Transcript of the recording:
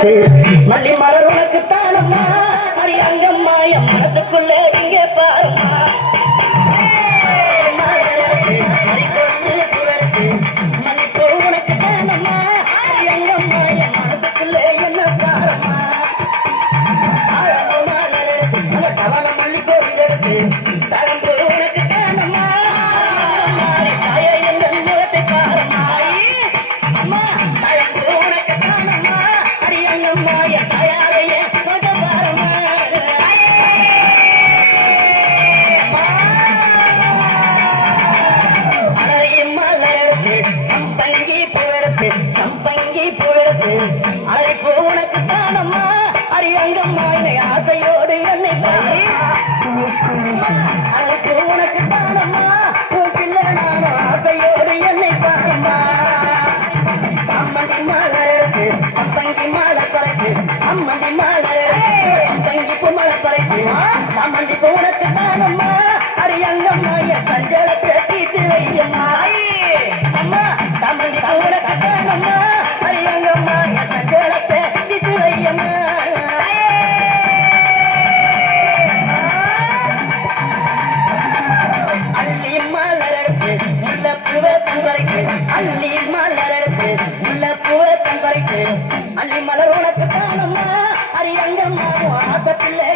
பூவெடுத்து மல்லி மலர் உனக்கு தானம்மா அடி அங்கம்மா என் மனசுக்குள்ள இங்கே பாருமா மல்லிப்பூ உனக்கு தானம்மா அடி அங்கம்மா என் மனசுக்குள்ள என்ன பாருமா அந்த தவண மல்லிப்பூ எடுத்து தரம்பு உனக்கு தானம்மா தாயை எந்த முகத்தை பாருமா அம்மா தரம்பு உனக்கு தானம்மா அடி அங்கம்மா என் தாயாரையே மக பாருமா சம்பங்கி பூவெடுத்து அழைப்பு உனக்கு தானம்மா அடி அங்கம்மா என்னை ஆசையோடு என்னை அழைப்பு உனக்கு தானம்மா பிள்ளை நானும் ஆசையோடு என்னை பாருமா சம்மந்தி மாலை எடுத்து சம்பங்கி மாலை பறைக்கு சம்மந்தி மாலை சம்பங்கி பூ மலை பறைக்கு சம்மந்தி பூ உனக்கு தானம்மா அடி அங்கம்மா என் சஞ்சலத்தை தீட்டு வையம்மா அம்மா சம்மந்தி பூ உனக்கு தானம்மா அடி அங்கம்மா என் சஞ்சலத்தை தீட்டு வையம்மா அள்ளி மலர் எடுத்து உள்ள பூவை தம்பரைக்கு அள்ளி மலர் எடுத்து உள்ள பூவை தம்பரைக்கு அள்ளி மலர் உனக்கு தானம்மா அடி அங்கம்மா ஆசை பிள்ளை